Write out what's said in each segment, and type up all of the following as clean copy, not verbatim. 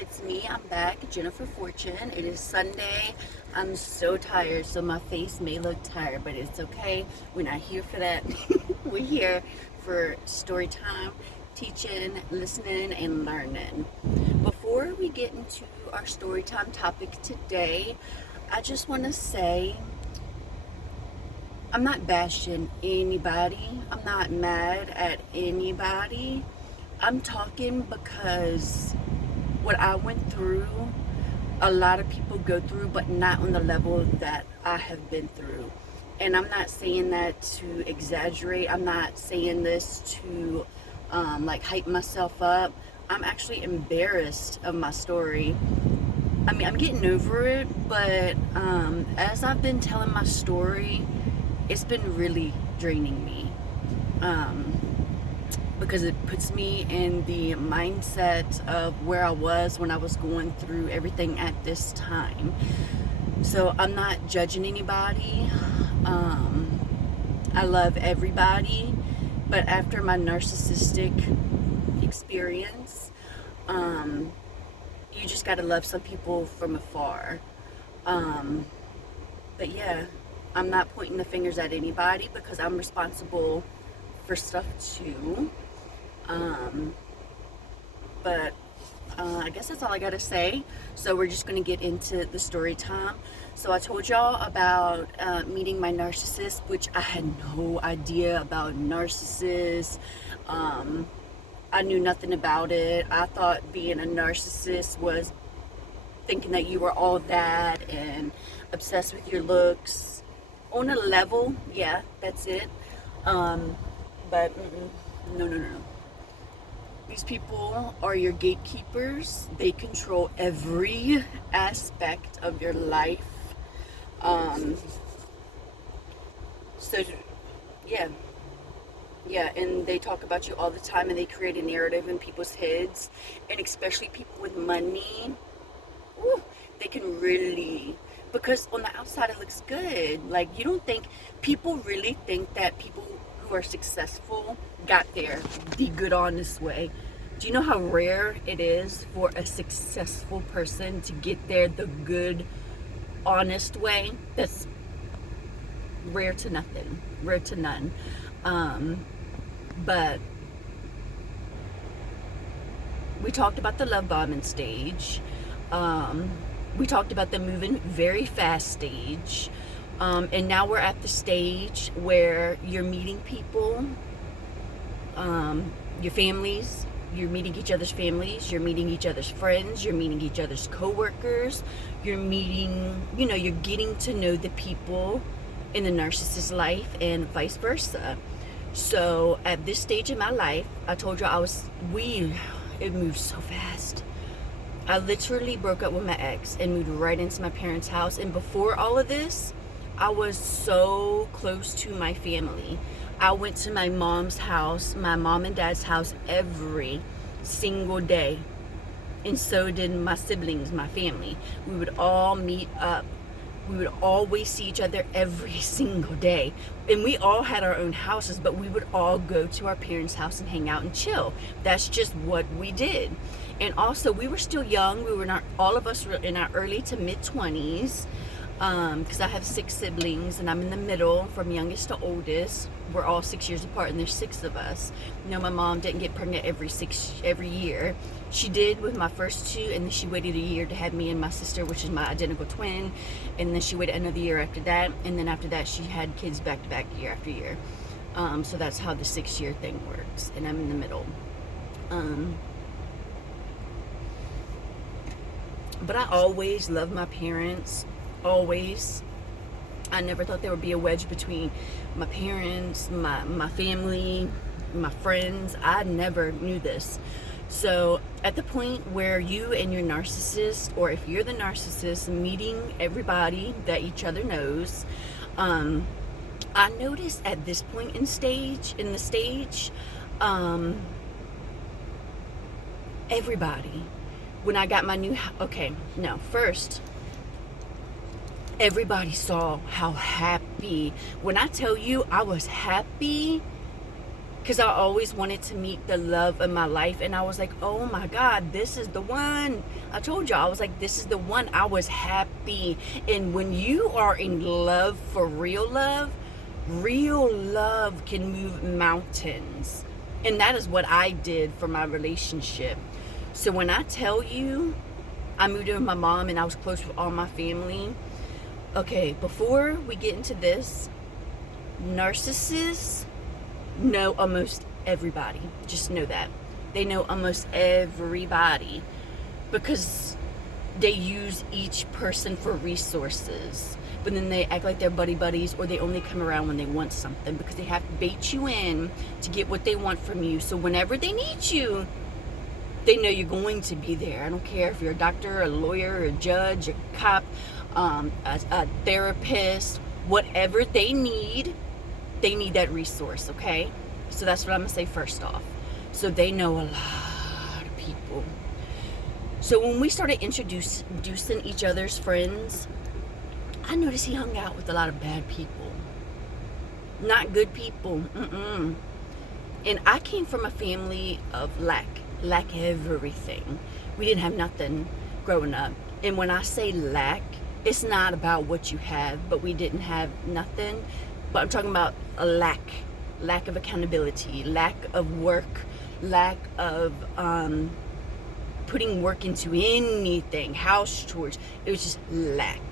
It's me. I'm back, Jennifer Fortune. It is Sunday. I'm so tired, so my face may look tired, but it's okay. We're not here for that. We're here for story time, teaching, listening, and learning. Before we get into our story time topic today, I just want to say I'm not bashing anybody. I'm not mad at anybody. I'm talking because what I went through, a lot of people go through, but not on the level that I have been through. And I'm not saying that to exaggerate. I'm not saying this to like hype myself up. I'm actually embarrassed of my story. I mean, I'm getting over it, but as I've been telling my story, it's been really draining me. Because it puts me in the mindset of where I was when I was going through everything at this time. So I'm not judging anybody. I love everybody, but after my narcissistic experience, you just gotta love some people from afar. But yeah, I'm not pointing the fingers at anybody because I'm responsible for stuff too. But I guess that's all I gotta say. So we're just gonna get into the story time. So I told y'all about meeting my narcissist, which I had no idea about narcissists. I knew nothing about it. I thought being a narcissist was thinking that you were all that and obsessed with your looks. On a level, yeah, that's it. But no. These people are your gatekeepers. They control every aspect of your life. So, yeah. Yeah, and they talk about you all the time, and they create a narrative in people's heads, and especially people with money. Woo, they can really, because on the outside it looks good. Like, you don't think, people really think that people who are successful got there the good honest way. Do you know how rare it is for a successful person to get there the good honest way? That's rare to nothing, rare to none. But we talked about the love bombing stage. We talked about the moving very fast stage. And now we're at the stage where you're meeting people, your families, you're meeting each other's families, you're meeting each other's friends, you're meeting each other's co-workers, you're meeting, you're getting to know the people in the narcissist life and vice versa. So at this stage in my life, I told you it moved so fast. I literally broke up with my ex and moved right into my parents' house. And before all of this, I was so close to my family. I went to my mom's house, my mom and dad's house every single day. And so did my siblings, my family. We would all meet up. We would always see each other every single day. And we all had our own houses, but we would all go to our parents' house and hang out and chill. That's just what we did. And also, we were still young. All of us were in our early to mid 20s. Because I have 6 siblings and I'm in the middle from youngest to oldest. We're all 6 years apart and there's 6 of us. My mom didn't get pregnant every year. She did with my first 2, and then she waited a year to have me and my sister, which is my identical twin, and then she waited another year after that, and then after that she had kids back to back year after year. So that's how the 6-year thing works, and I'm in the middle. But I always loved my parents. Always. I never thought there would be a wedge between my parents, my family, my friends. I never knew this. So at the point where you and your narcissist, or if you're the narcissist, meeting everybody that each other knows, I noticed at this point in the stage, everybody, when I got my new, first, everybody saw how happy. When I tell you I was happy, because I always wanted to meet the love of my life, and I was like, oh my God, this is the one. I told you, I was like, this is the one. I was happy. And when you are in love for real love can move mountains. And that is what I did for my relationship. So when I tell you, I moved in with my mom and I was close with all my family. Okay, before we get into this, narcissists know almost everybody. Just know that. They know almost everybody because they use each person for resources. But then they act like they're buddies, or they only come around when they want something because they have to bait you in to get what they want from you. So whenever they need you, they know you're going to be there. I don't care if you're a doctor, a lawyer, a judge, a cop, a therapist, whatever they need that resource, okay? So that's what I'm gonna say first off. So they know a lot of people. So when we started introducing each other's friends, I noticed he hung out with a lot of bad people. Not good people. And I came from a family of lack everything. We didn't have nothing growing up. And when I say lack, it's not about what you have, but we didn't have nothing. But I'm talking about a lack of accountability, lack of work, lack of putting work into anything, house chores. It was just lack.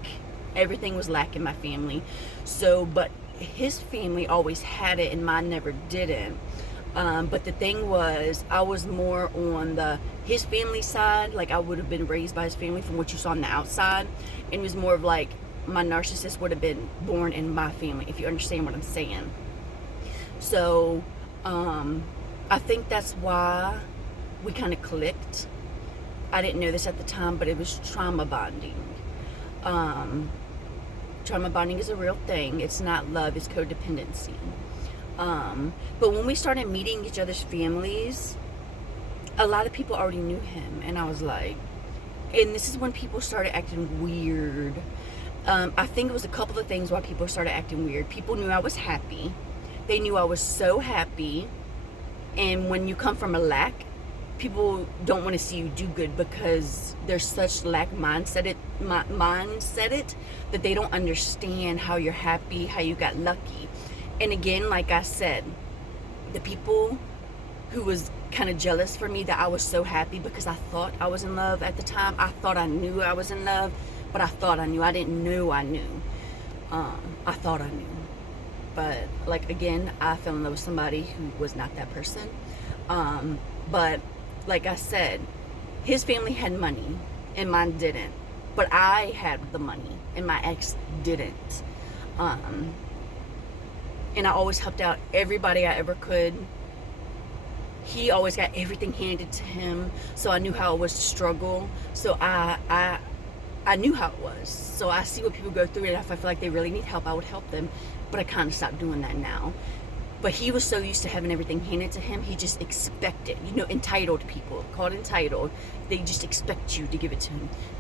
Everything was lack in my family. So, but his family always had it and mine never didn't. But the thing was, I was more on his family side. Like, I would have been raised by his family from what you saw on the outside. And it was more of like, my narcissist would have been born in my family, if you understand what I'm saying. So, I think that's why we kind of clicked. I didn't know this at the time, but it was trauma bonding. Trauma bonding is a real thing. It's not love, it's codependency. But when we started meeting each other's families, a lot of people already knew him. And I was like, and this is when people started acting weird. I think it was a couple of things why people started acting weird. People knew I was happy. They knew I was so happy. And when you come from a lack, people don't want to see you do good because there's such lack mindset that they don't understand how you're happy, how you got lucky. And again, like I said, the people who was kind of jealous for me that I was so happy because I thought I was in love at the time. I thought I knew I was in love, but I thought I knew. I didn't know I knew. I thought I knew. But like, again, I fell in love with somebody who was not that person. But like I said, his family had money and mine didn't. But I had the money and my ex didn't. And I always helped out everybody I ever could. He always got everything handed to him, so I knew how it was to struggle. So I knew how it was. So I see what people go through, and if I feel like they really need help, I would help them. But I kind of stopped doing that now. But he was so used to having everything handed to him, he just expected, entitled people, called entitled. They just expect you to give it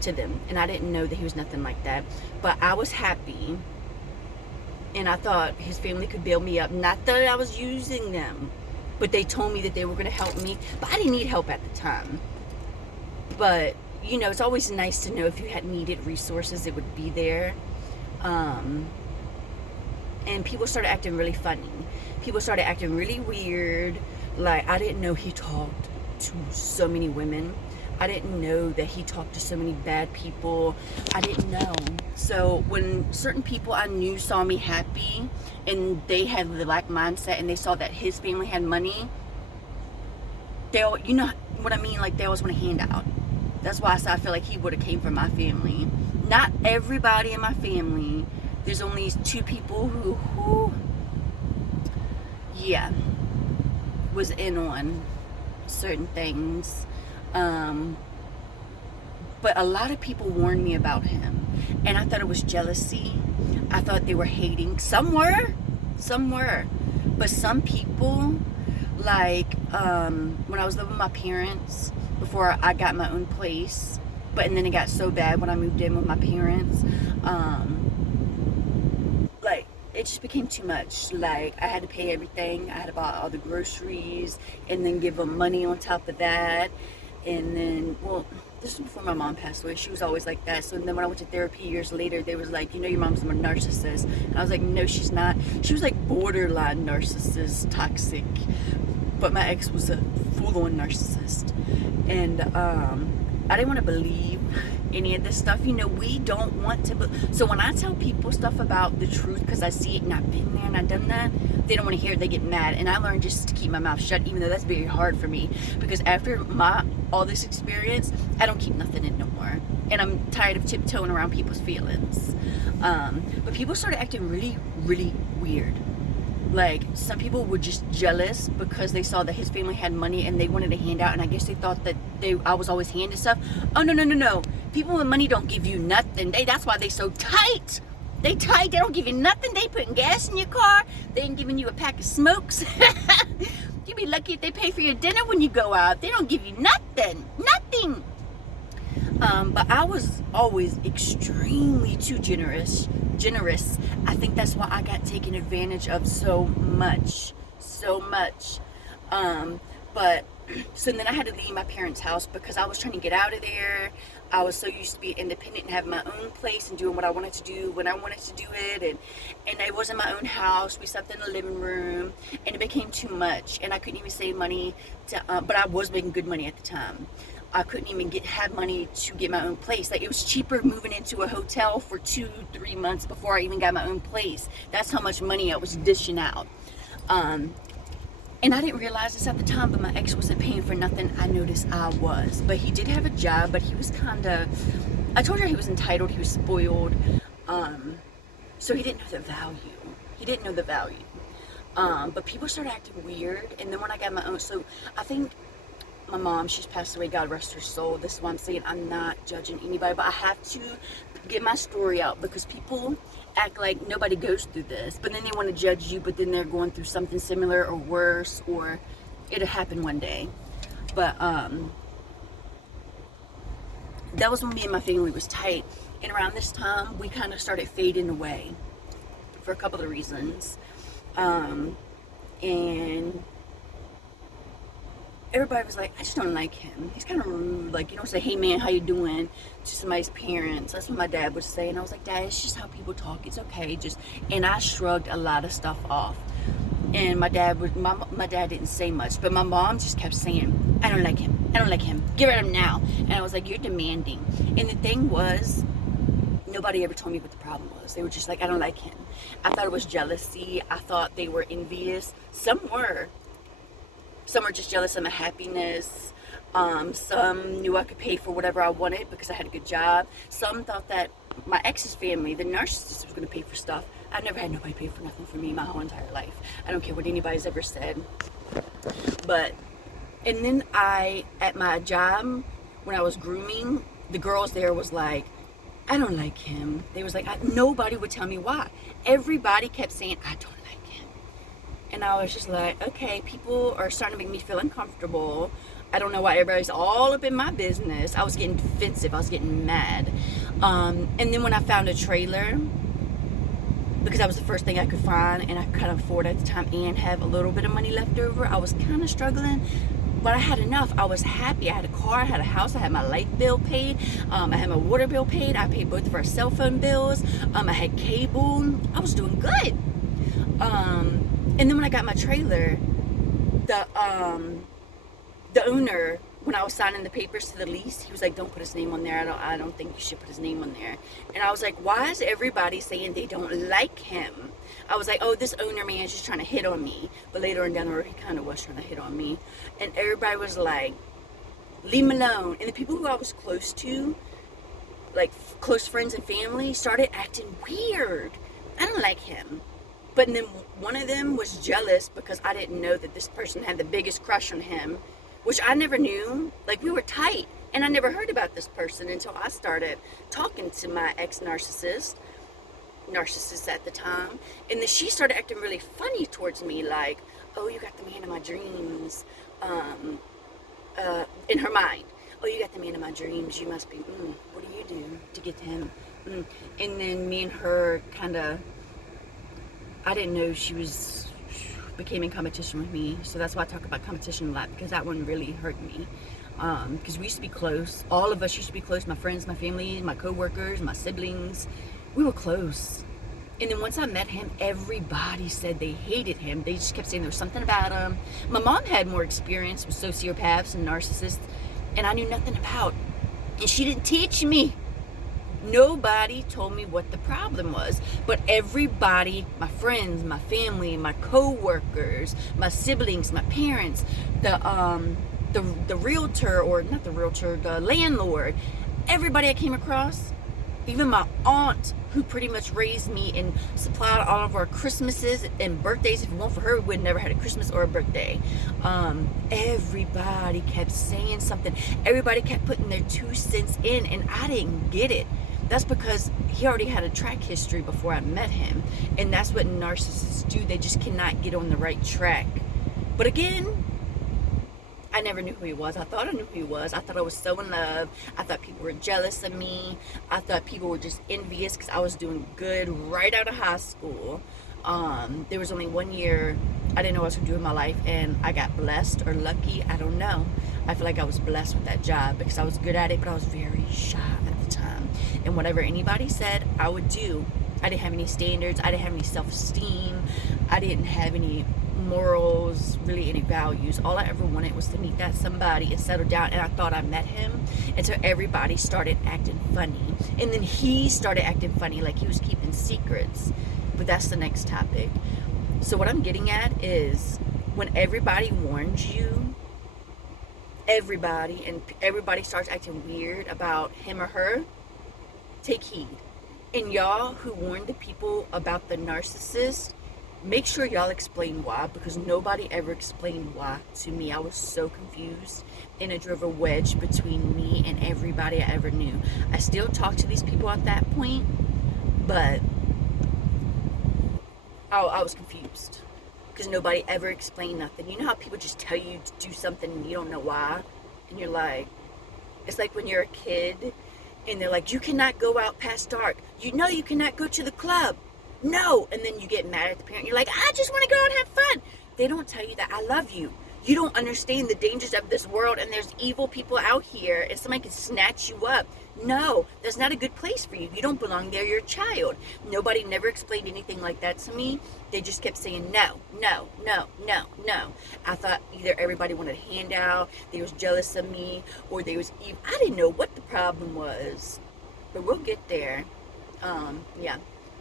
to them. And I didn't know that he was nothing like that. But I was happy. And I thought his family could build me up. Not that I was using them, but they told me that they were going to help me. But I didn't need help at the time. But, it's always nice to know if you had needed resources, it would be there. And people started acting really funny. People started acting really weird. Like, I didn't know he talked to so many women. I didn't know that he talked to so many bad people. I didn't know. So when certain people I knew saw me happy and they had the lack mindset and they saw that his family had money, they all, you know what I mean? Like, they always want a handout. That's why I feel like he would have came from my family. Not everybody in my family. There's only 2 people who was in on certain things. But a lot of people warned me about him, and I thought it was jealousy. I thought they were hating. Some were, but some people, like, when I was living with my parents before I got my own place, and then it got so bad when I moved in with my parents, like, just became too much. Like, I had to pay everything. I had to buy all the groceries and then give them money on top of that. And then, well, this was before my mom passed away. She was always like that. So then when I went to therapy years later, they was like, you know, your mom's a narcissist. And I was like, no, she's not. She was like borderline narcissist, toxic. But my ex was a full-on narcissist. And I didn't want to believe any of this stuff. You know, we don't want to. So when I tell people stuff about the truth, because I see it and I've been there and I've done that, they don't want to hear it. They get mad. And I learned just to keep my mouth shut, even though that's very hard for me. Because after all this experience, I don't keep nothing in no more. And I'm tired of tiptoeing around people's feelings. But people started acting really, really weird. Like, some people were just jealous because they saw that his family had money and they wanted to hand out, and I guess they thought that I was always handing stuff. Oh, no. People with money don't give you nothing. That's why they so tight. They tight. They don't give you nothing. They putting gas in your car. They ain't giving you a pack of smokes. You'd be lucky if they pay for your dinner when you go out. They don't give you nothing. Nothing. But I was always extremely too generous. I think that's why I got taken advantage of so much. But so then I had to leave my parents' house because I was trying to get out of there. I was so used to being independent and having my own place and doing what I wanted to do when I wanted to do it, and it wasn't my own house. We slept in the living room, and it became too much, and I couldn't even save money to but I was making good money at the time. I couldn't even have money to get my own place. Like, it was cheaper moving into a hotel for 2-3 months before I even got my own place. That's how much money I was dishing out. And I didn't realize this at the time, but my ex wasn't paying for nothing. I noticed I was. But he did have a job, but he was kind of, I told her he was entitled, he was spoiled. So he didn't know the value. But people started acting weird. And then when I got my own, so I think my mom, she's passed away, God rest her soul. This is why I'm saying I'm not judging anybody, but I have to get my story out because people act like nobody goes through this, but then they want to judge you, but then they're going through something similar or worse, or it'll happen one day. But that was when me and my family was tight, and around this time we kind of started fading away for a couple of reasons. And everybody was like, I just don't like him. He's kind of rude. Like, you don't say, hey man, how you doing, to somebody's parents. That's what my dad would say. And I was like, Dad, it's just how people talk. It's okay. And I shrugged a lot of stuff off. And my dad didn't say much, but my mom just kept saying, I don't like him. Get rid of him now. And I was like, you're demanding. And the thing was, nobody ever told me what the problem was. They were just like, I don't like him. I thought it was jealousy. I thought they were envious. Some were just jealous of my happiness. Some knew I could pay for whatever I wanted because I had a good job. Some thought that my ex's family, the narcissist, was going to pay for stuff. I've never had nobody pay for nothing for me my whole entire life. I don't care what anybody's ever said. And then at my job, when I was grooming, the girls there was like, I don't like him. They was like, nobody would tell me why. Everybody kept saying, I don't like him. And I was just like, okay, people are starting to make me feel uncomfortable. I don't know why everybody's all up in my business. I was getting defensive. I was getting mad. And then when I found a trailer, because that was the first thing I could find, and I could afford at the time and have a little bit of money left over, I was kind of struggling. But I had enough. I was happy. I had a car, I had a house, I had my light bill paid, I had my water bill paid, I paid both of our cell phone bills, I had cable. I was doing good. And then when I got my trailer, the owner, when I was signing the papers to the lease, he was like, don't put his name on there. I don't think you should put his name on there. And I was like, why is everybody saying they don't like him? I was like, oh, this owner man is just trying to hit on me. But later on down the road, he kind of was trying to hit on me. And everybody was like, leave him alone. And the people who I was close to, like close friends and family, started acting weird. I don't like him. But then one of them was jealous because I didn't know that this person had the biggest crush on him, which I never knew. Like, we were tight, and I never heard about this person until I started talking to my ex-narcissist at the time. And then she started acting really funny towards me, like, oh, you got the man of my dreams, in her mind. Oh, you got the man of my dreams, you must be, what do you do to get him? And then me and her kind of, I didn't know she became in competition with me. So that's why I talk about competition a lot, because that one really hurt me. Because we used to be close. All of us used to be close. My friends, my family, my co-workers, my siblings. We were close. And then once I met him, everybody said they hated him. They just kept saying there was something about him. My mom had more experience with sociopaths and narcissists, and I knew nothing about. And she didn't teach me. Nobody told me what the problem was. But everybody, my friends, my family, my co-workers, my siblings, my parents, the realtor, or not the realtor, the landlord, everybody I came across, even my aunt, who pretty much raised me and supplied all of our Christmases and birthdays. If it weren't for her, we would never had a Christmas or a birthday. Everybody kept saying something. Everybody kept putting their 2 cents in, and I didn't get it. That's because he already had a track history before I met him. And that's what narcissists do. They just cannot get on the right track. But again, I never knew who he was. I thought I knew who he was. I thought I was so in love. I thought people were jealous of me. I thought people were just envious because I was doing good right out of high school. There was only 1 year I didn't know what I was going to do in my life, and I got blessed or lucky. I don't know. I feel like I was blessed with that job because I was good at it, but I was very shy at the time. And whatever anybody said, I would do. I didn't have any standards. I didn't have any self-esteem. I didn't have any morals, really any values. All I ever wanted was to meet that somebody and settle down, and I thought I met him until everybody started acting funny. And then he started acting funny, like he was keeping secrets. But that's the next topic. So what I'm getting at is, when everybody warns you, everybody starts acting weird about him or her, take heed. And y'all who warned the people about the narcissist, make sure y'all explain why, because nobody ever explained why to me. I was so confused, and it drove a wedge between me and everybody I ever knew. I still talk to these people at that point, but I was confused because nobody ever explained nothing. You know how people just tell you to do something and you don't know why? And you're like, it's like when you're a kid and they're like, you cannot go out past dark. You know you cannot go to the club. No. And then you get mad at the parent. You're like, I just want to go out and have fun. They don't tell you that I love you. You don't understand the dangers of this world, and there's evil people out here, and somebody can snatch you up. No, that's not a good place for you. You don't belong there. You're a child. Nobody never explained anything like that to me. They just kept saying no, no, no, no, no. I thought either everybody wanted a handout, they was jealous of me, or they was evil. I didn't know what the problem was, but we'll get there. Yeah.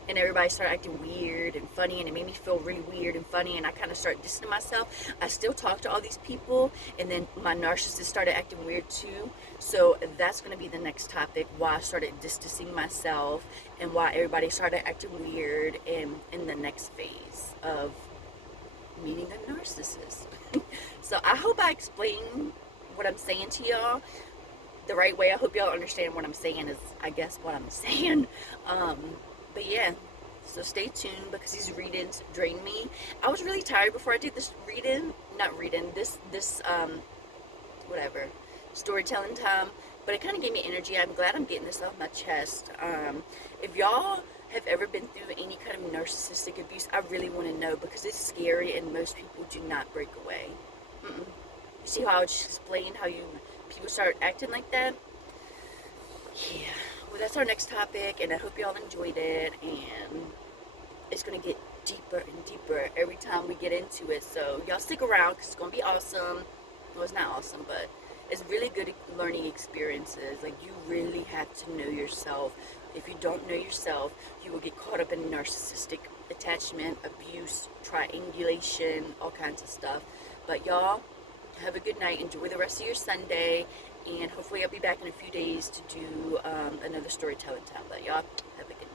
And everybody started acting weird and funny, and it made me feel really weird and funny, and I kind of started distancing myself. I still talk to all these people, and then my narcissist started acting weird too. So that's going to be the next topic, why I started distancing myself and why everybody started acting weird in the next phase of meeting a narcissist. So I hope I explain what I'm saying to y'all the right way. I hope y'all understand what I'm saying is, I guess, what I'm saying. But yeah, so stay tuned because these readings drain me. I was really tired before I did this whatever, storytelling time, but it kind of gave me energy. I'm glad I'm getting this off my chest. If y'all have ever been through any kind of narcissistic abuse, I really want to know, because it's scary and most people do not break away. You see how I just explained how people start acting like that? Yeah. Well, that's our next topic, and I hope y'all enjoyed it, and it's going to get deeper and deeper every time we get into it, so y'all stick around because it's going to be awesome. Well, it's not awesome, but it's really good learning experiences. Like, you really have to know yourself. If you don't know yourself, you will get caught up in narcissistic attachment, abuse, triangulation, all kinds of stuff. But y'all, have a good night. Enjoy the rest of your Sunday. And hopefully I'll be back in a few days to do another storytelling time. But y'all, have a good night.